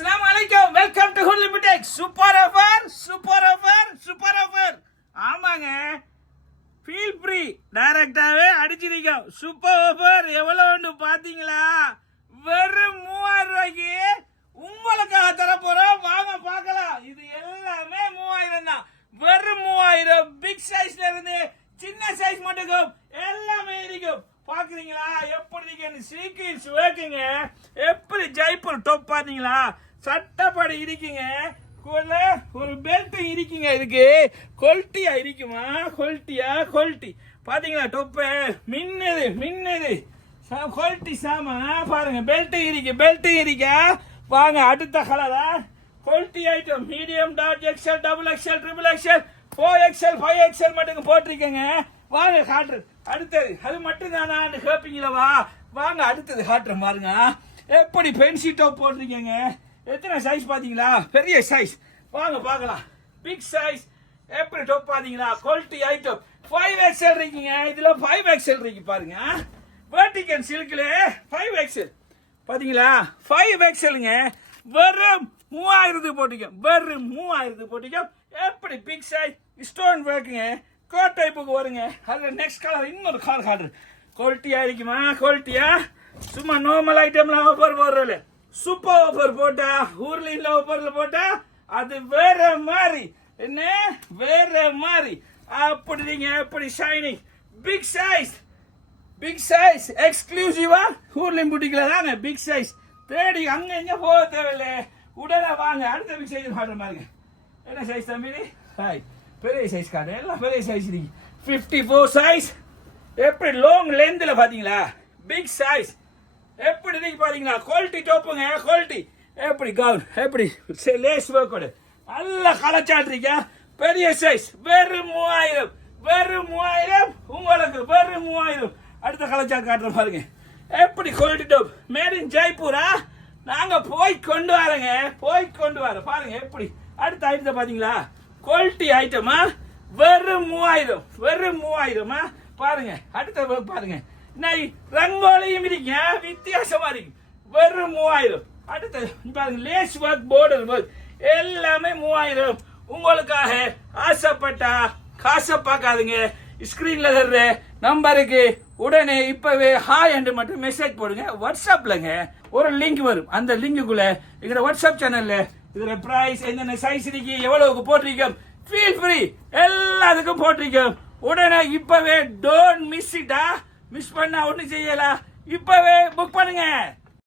அஸ்லாம் அலைக்கும் welcome to ஹுல் லிமிடெக் super offer super offer super offer ஆமாங்க. ஃபீல் ஃப்ரீ டைரக்டாகவே அடிச்சிருக்கோம் சூப்பர் ஆஃபர் எவ்வளோன்னு பார்த்தீங்களா? வெறும் மூவாயிரம் ரூபாய்க்கு உங்களுக்காக தரப்போகிறோம் வாங்க பார்க்கலாம். இது எல்லாமே மூவாயிரம் தான். வெறும் மூவாயிரம். பிக் சைஸ்ல இருந்து சின்ன சைஸ் மட்டும் எல்லாமே இருக்கும். பாக்குறீங்களா எப்படி இருக்கு சீக்கிரம் வேக்குங்க எப்படி ஜெய்ப்பூர் டொப் பார்த்தீங்களா? சட்டப்படி இருக்குங்க கூட ஒரு பெல்ட் இருக்குங்க இதுக்கு. கொல்ட்டியா இருக்குமா கொல்ட்டியா? கொல்ட்டி. பாத்தீங்களா டொப்பு? மின்னுது மின்னுது. கொல்ட்டி சாமா பாருங்க பெல்ட் இருக்கு பெல்ட் இருக்கா வாங்க அடுத்த கலரா quality item medium dot XL double XL triple XL four XL five XL மட்டும் போட்டிருக்கேங்க. வாங்க காட்டுரு அடுத்தது அது மட்டும் தானா கேட்பீங்களா வாங்க அடுத்தது காட்டுறேன் பாருங்க. எப்படி பென்சி டாப் போட்டிருக்கேங்க? எத்தனை சைஸ் பார்த்தீங்களா? பெரிய சைஸ் வாங்க பார்க்கலாம். பிக் சைஸ் எப்படி டாப் பார்த்தீங்களா? குவாலிட்டி ஐட்டம் ஃபைவ் எக்ஸ்எல் இருக்கீங்க. இதில் ஃபைவ் எக்ஸ்எல் இருக்கு பாருங்க. வேர்டிகன் சில்கில் ஃபைவ் எக்ஸ்எல் பார்த்தீங்களா? ஃபைவ் எக்ஸ்எல்ங்க வெறும் மூவாயிரத்துக்கு போட்டிக்கும் வெறும் மூவாயிரத்துக்கு போட்டிக்கும் எப்படி பிக் சைஸ் ஸ்டோன் ஒர்க்குங்க கோட் டைப்புக்கு வருங்க. அதில் நெக்ஸ்ட் கலர் இன்னொரு கலர் காட்டுரு குவாலிட்டியாக இருக்குமா? குவாலிட்டியாக சும்மா நார்மல் ஐட்டம்லாம் ஆஃபர் போடுறது சூப்பர் ஆஃபர் போட்டா ஊர்ல ஆஃபர்ல போட்டா அது வேற மாதிரி. என்ன? வேற மாதிரி. அப்படி நீங்க எப்படி shining big size big size எக்ஸ்க்ளூசிவா ஊர்லையும் புட்டிக்கல தாங்க பிக் சைஸ் தேடி அங்க எங்க போக தேவையில்ல. உடனே வாங்க. அடுத்த பிக் சைஸ் பாடுற மாதிரி. என்ன சைஸ் தம்பி ஹாய் பெரிய சைஸ் காட்டு. எல்லாம் பெரிய சைஸ் நீங்க ஃபிஃப்டி ஃபோர் சைஸ் எப்படி லாங் லென்த்தில் பார்த்தீங்களா? பிக் சைஸ் எப்படி இருக்கு குவாலிட்டி டோப்புங்க குவாலிட்டி எப்படி கவுன் எப்படி? லேஸ் ஒர்க்கோட நல்ல கலச்சாட்டிருக்கா பெரிய சைஸ் வெறும் மூவாயிரம். வெறும் மூவாயிரம். உங்களுக்கு வெறும் மூவாயிரம். அடுத்த கலச்சாட் காட்டுற பாருங்க. எப்படி குவாலிட்டி டோப் மேட் இன் ஜெய்ப்பூரா? நாங்க போய் கொண்டு வரேங்க. போய் கொண்டு வர பாருங்க எப்படி? அடுத்த ஐட்டத்தை பாத்தீங்களா? குவாலிட்டி ஐட்டமா வெறும் மூவாயிரம். வெறும் மூவாயிரமா? பாருங்க அடுத்த பாருங்க. ரங்கோலியும் இருக்கீங்க வித்தியாசமா இருக்கு. வெறும் மூவாயிரம். அடுத்தது பாருங்க லேஸ் ஒர்க் போர்டர் ஒர்க் எல்லாமே மூவாயிரம். உங்களுக்காக ஆசைப்பட்டா காசை பார்க்காதுங்க. ஸ்க்ரீனில் தர்ற நம்பருக்கு உடனே இப்போவே ஹாய் என்று மட்டும் மெசேஜ் போடுங்க. வாட்ஸ்அப்லங்க ஒரு லிங்க் வரும். அந்த லிங்குக்குள்ளே எங்களோட வாட்ஸ்அப் சேனலில் இதில் ப்ரைஸ் என்னென்ன சைஸ் இருக்கு எவ்வளவுக்கு போட்டிருக்கோம் ஃபீல் ஃப்ரீ எல்லாத்துக்கும் போட்டிருக்கோம். உடனே இப்போவே டோன்ட் மிஸ் இட்டா மிஸ் பண்ணா ஒன்றும் செய்யலாம் இப்போவே புக் பண்ணுங்க.